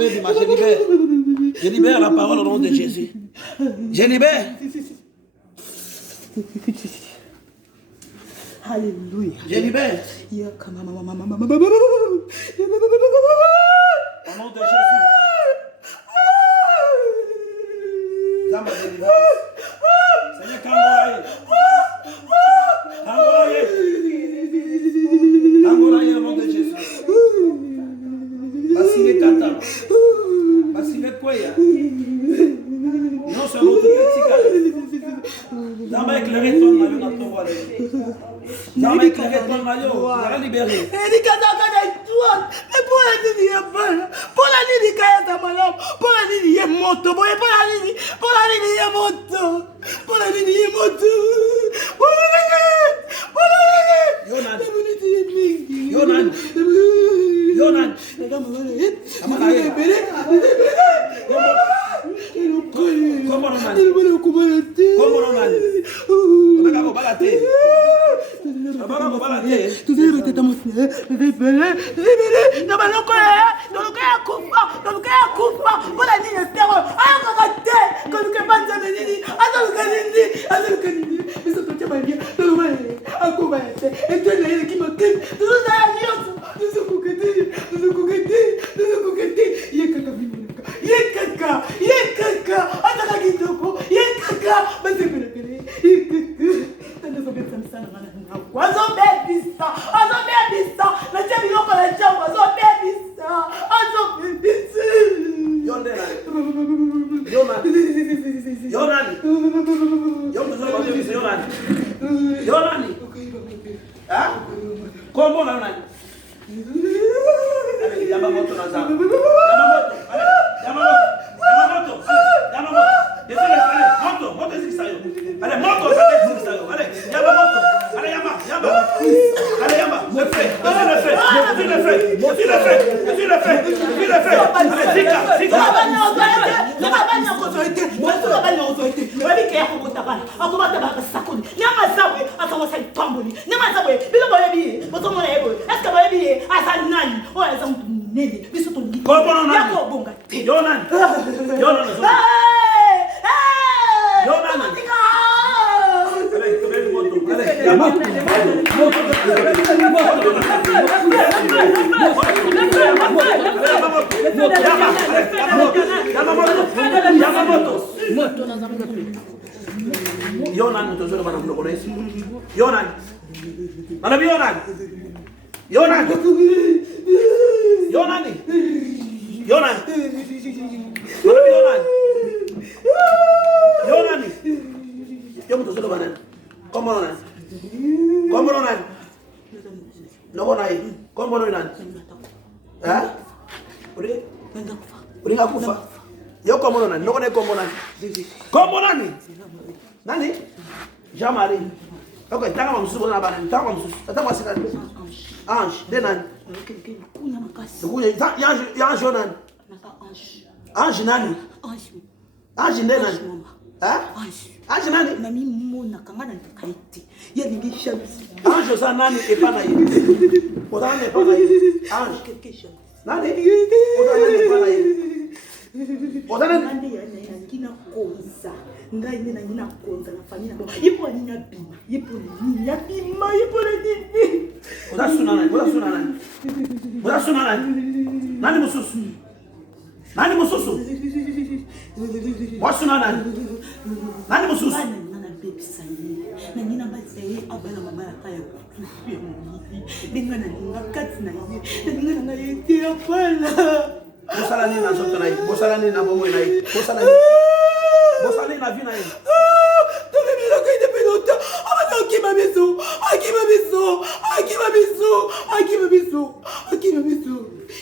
Je libère la parole au nom de Jésus. Je libère. Alléluia. Je libère. Au nom de Jésus. Dans ma délivrance. Seigneur, Kangoraye au nom de Jésus. Basile Kata. Basile Koya. Non seulement tu critiques. Dans ma éclairé ton maillot dans ton voile. Dans ma éclairé ton maillot. Tu vas libérer. Yonan. Ange nani? Ange nani? Ange nani? Ange oza nani epa na ye? Oza nani epa na ye? Ange nani? Oza nani epa na ye? Oza nani? Ngai nina nina konza na famille na ipo nina bima ipo nina bima ipo nini oza suna nani nani mususu wasuna nani mususu nana bebisa ye na nina bazeye abana mama ya kaya kutupe moni dinga na dinga kati na ye dinga na ye tia pala bosala nini na zoto na ye bosala nini na bomo na ye bosala na vie na ye tokebila kaide pelota abana okima biso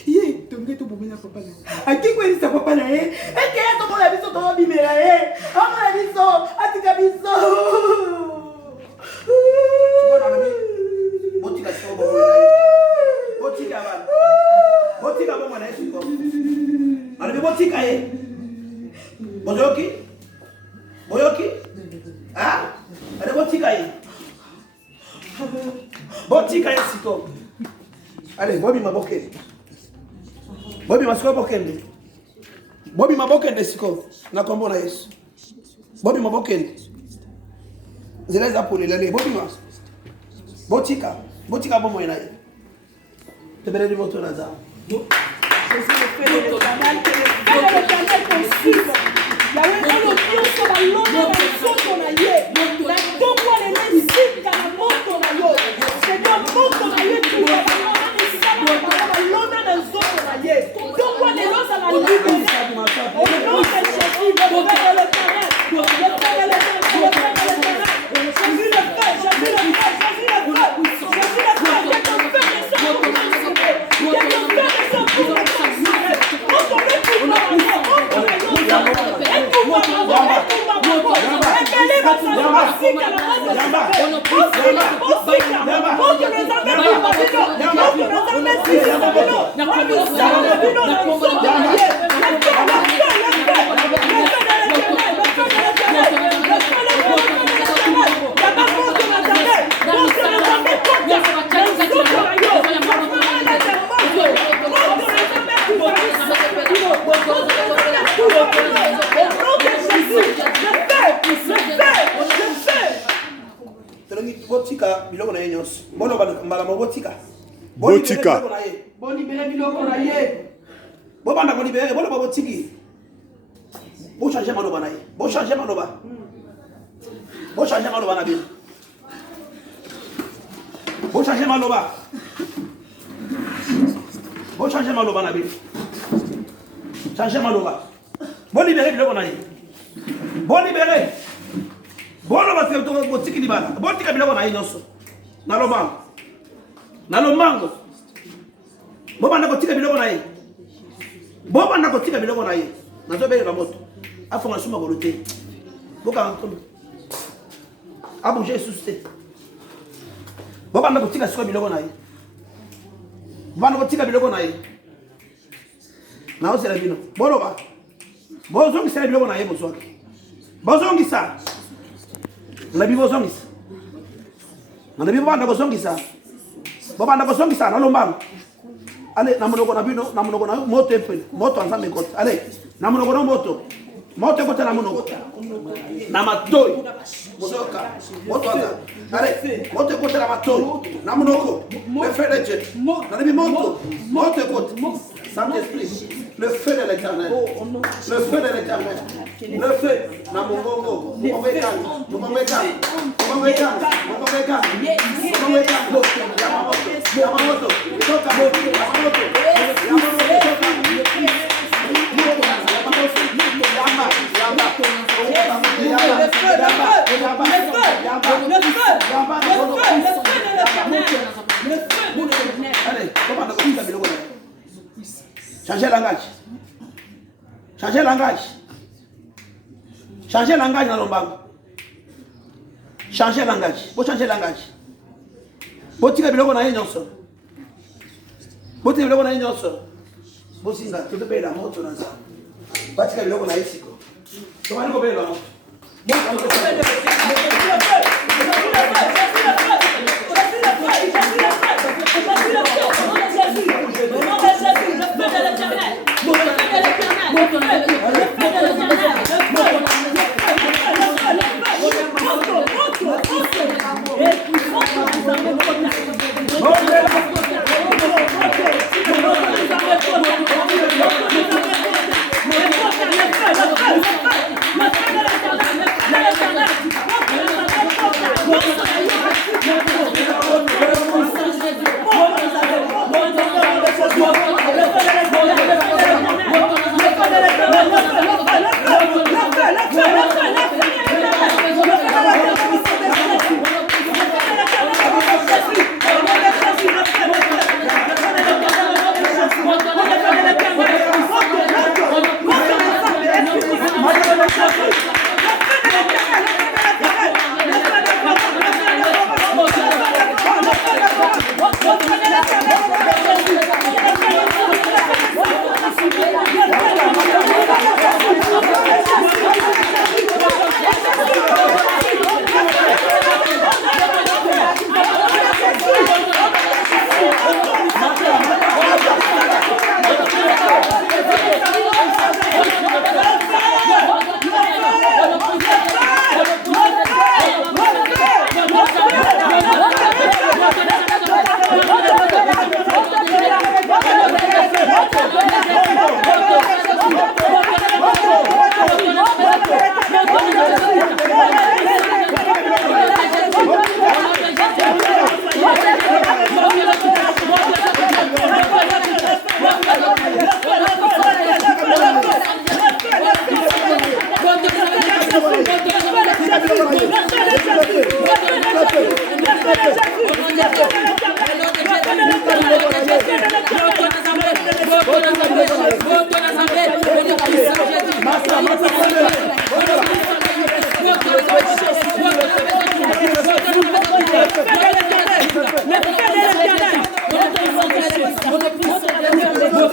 ye tonge to bomena papa na akikwelisa papa na ye eke ya tokola biso tobimela ye amona biso atika biso botika sobo botika bomo na ye siko alabi botika ye boyoki ah ale botika ye siko ale bobi maboke bobi masiko bokende Bobi mabokende siko na kombo na Yesu. Bobi mabokende. Zeleza pole lele bobi ma. Botika bomo ina. Tebele di moto naza. Jésus le fait de l'Éternel, que le fait de l'Éternel consume. Yahweh on le Dieu sur la lona na soto na ye. Na toko le nesika na moto na yo. Seigneur moto na ye tu la lona na sala na lona na soto na ye. Toko le loza la libérer. Au nom de Jésus, le fait de l'Éternel. Le fait de l'Éternel, le fait de l'Éternel. Jésus le fait, Jésus le fait, Jésus le fait. Jésus le fait, il y a ton fait de ça pour consumer. Il y a ton fait de ça pour consumer. On te met pour la vie, on te met pour la vie. Et pour moi, botika biloko na yenyos bono bala botika botika boni bele biloko na ye bo banda ko libere bono botiki bo changer maloba na ye bo changer maloba na bien bo changer maloba na bien changer maloba bo libere biloko na ye bo libere bono ba fe to botiki libala botika biloko na ye nyonso na lombango bo banda ko tika biloko na ye nazo bele na moto afonga suma ko luté boka nkono abu Jesus te bo banda ko tika siko biloko na ye banda ko tika biloko na ye na osela bino boloba bozongi sela biloko na ye bozongi bozongisa na bibo zongisa na bibo banda ko zongisa bo banda ko zongisa na lombango ale na monoko na bino na monoko na moto epele moto anzambe kota ale na monoko na moto kota na monoko na matoi mozoka moto anda ale moto kota na matoi na monoko le feu de Dieu na bibo moto kota Saint-Esprit, le feu de l'Éternel, le feu de l'Éternel, le feu, na mongongo, Changer langage dans l'ombango. Changer langage. Bo changer langage. Bo tika biloko na nyonso. Bo tika biloko na nyonso. Bo singa to be la moto na za. Ba tika biloko na isiko. To mali ko be la moto. Les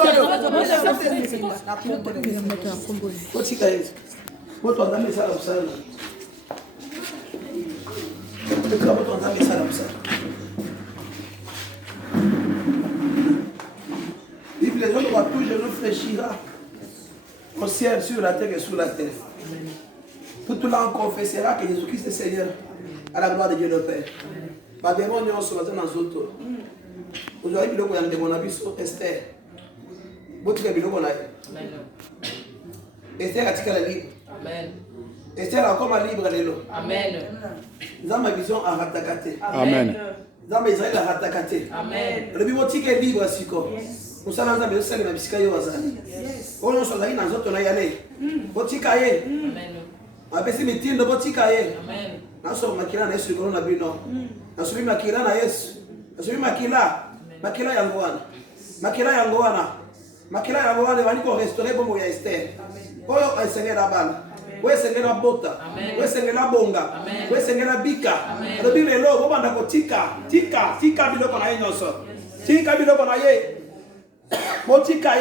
autres voient tout, je nous fléchira au ciel, sur la terre et sous la terre. Tout là on confessera que Jésus-Christ est Seigneur à la gloire de Dieu le Père. Ma démon nous sommes dans autres. Aujourd'hui, il y a des gens qui Esther. Votre biloko na. Esther a tika la libre. Amen. Esther a comme libre lelo. Amen. Zama vision a ratakate. Amen. Zama Israël a ratakate. Amen. Le bibo tika libre siko. Nous sommes dans le ciel, mais bisika yo azali. On nous sommes dans autres na yane. Botika ye. Amen. Apesi mitindo botika ye. Amen. Naso makila na Yesu korona bino. Naso makila na Yesu. Naso makila yango wana. Makila yango wana bani ko restaurer bombo ya Esther. Oyo esengela bana. Oyo esengela bota. Oyo esengela bonga. Oyo esengela bika. Alo bibelo bo banda ko tika biloko na ye nyonso. Tika biloko na ye. Botika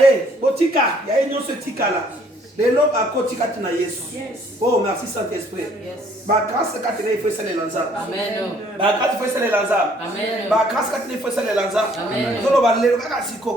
ya ye nyonso tika la. Lelo akotika tina Yesu. Oh merci Saint-Esprit. Ba grâce katine il faut s'aller lanza. Amen. Ba grâce faut s'aller lanza. Amen. Ba grâce katine il faut s'aller lanza. Amen. Zolo ba lelo kaka siko.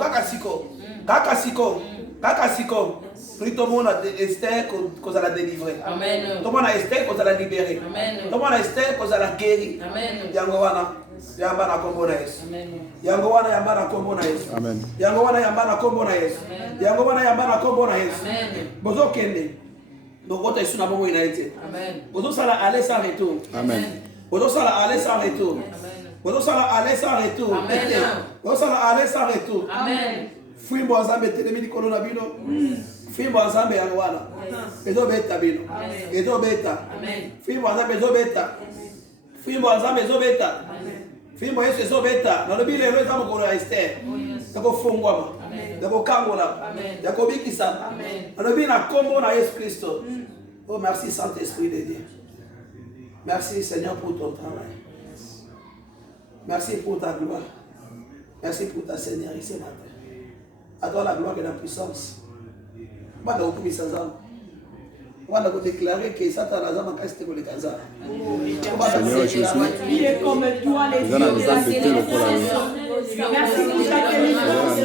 Plutôt mon Esther qu'on a la délivrer. Amen. Tout mon Esther qu'on a la libérer. Amen. Tout mon Esther qu'on a la guérir. Amen. Yangowana yambana kombo na Yesu. Amen. Yangowana yambana kombo na Yesu. Amen. Yangowana yambana kombo na Yesu. Yangowana yambana kombo na Yesu. Amen. Bozo kende. Bogota Yesu na bongo inaite. Amen. Bozo sala aller sans retour. Amen. Bozo sala aller sans retour. Amen. Bozo sala aller sans retour. Amen. Bozo sala aller sans retour. Amen. Fimbo azambe telemini kolona bino. Fimbo azambe yangowana. Ezo beta bino. Ezo beta. Amen. Fimbo azambe ezo beta. Fimbo azambe ezo beta. Fimbo Yesu ezo beta. Na lobi lelo ezamo ko Esther. Dako fungwama. Dako kangola. Dako bikisa. Na lobi na kombo na Yesu Kristo. Oh merci Saint-Esprit de Dieu. Merci Seigneur pour ton travail. Merci pour ta gloire. Merci pour ta Seigneurie ce matin. À toi la gloire et la puissance. On va déclarer que Satan a zama kaste ko le kaza. Seigneur Jésus. Il est comme toi les yeux de la merci pour ta délivrance.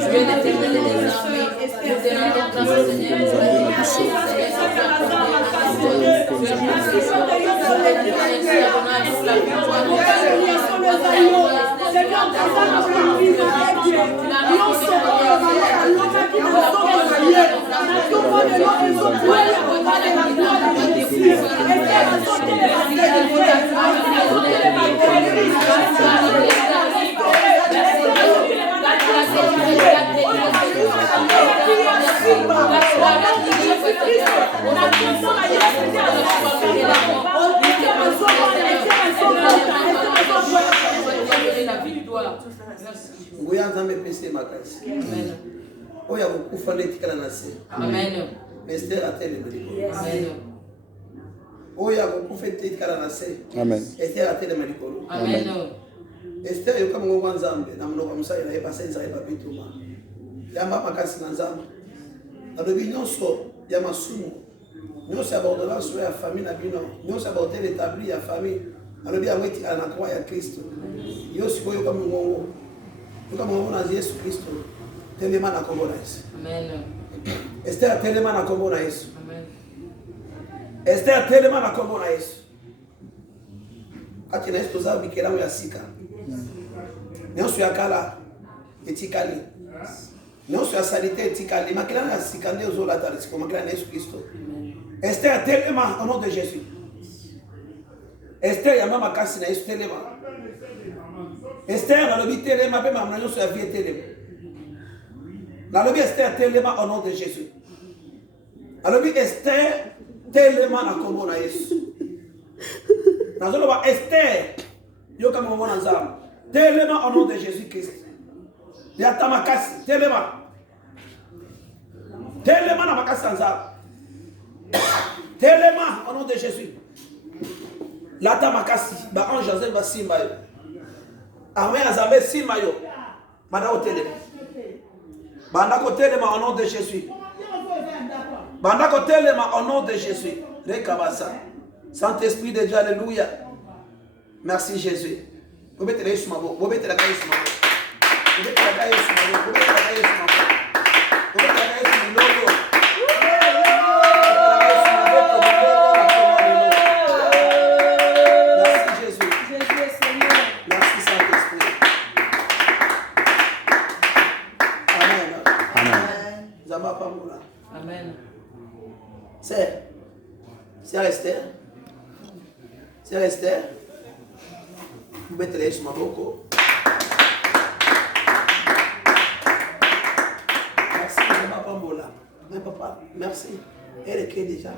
Ngoya nzambe pese makasi. Amen. Oya kukufa netikala nase. Amen. Esther atele malikolo. Amen. Oya kukufa netikala nase. Amen. Esther atele malikolo. Amen. Esther yoka mungu nzambe na mnoko musai na yeba senza yeba bituma. Yamba makasi na nzambe. Na lobi nyonso ya masumu. Nyonso ya ordonnance ya famille na bino. Nyonso ya hôtel établi ya famille. Na lobi amweti ana kwa ya Kristo. Yosi koyo kama mungu. Kama mwana Yesu Kristo telema na kombo na Yesu. Amen. Esther telema na kombo na Yesu. Amen. Esther telema na kombo na Yesu. Kati na Yesu toza bikela ya sika. Nyonso ya kala etikali. Nyonso ya salite etikali. Makela na sika ndio zo la tarisiko makela na Yesu Kristo. Esther telema au nom de Jésus. Esther ya mama kasi na Yesu telema. Esther, la lobby téléma, ma maman sur la vie téléma. La lobby Esther téléma au nom de Jésus. La lobby Esther téléma na kombo na Yesu. Na zolo ba Esther yo kama mwana nzamba. Téléma au nom de Jésus Christ. Ya tamakasi téléma. Téléma na makasi nzamba. Téléma au nom de Jésus. La tamakasi ba ange Joseph ba simba yo. Amen azambe simayo. Mada hotele. Bandako telema au nom de Jésus. Bandako telema au nom de Jésus. Rekabasa. Saint-Esprit de Dieu, alléluia. Merci Jésus. Vous mettez la Yesu mabo. Vous mettez la Yesu mabo. Vous mettez la Yesu mabo. Vous mettez la Yesu mabo. Vous mettez la Yesu mabo. Merci Jésus. Jésus Seigneur. Merci Saint-Esprit. Amen. Amen. Zama Pamoula. Amen. Sœur Esther. Sœur Esther. Vous mettez la Yesu mabo. Merci Zama Pamoula. Mais papa, merci. Elle est déjà.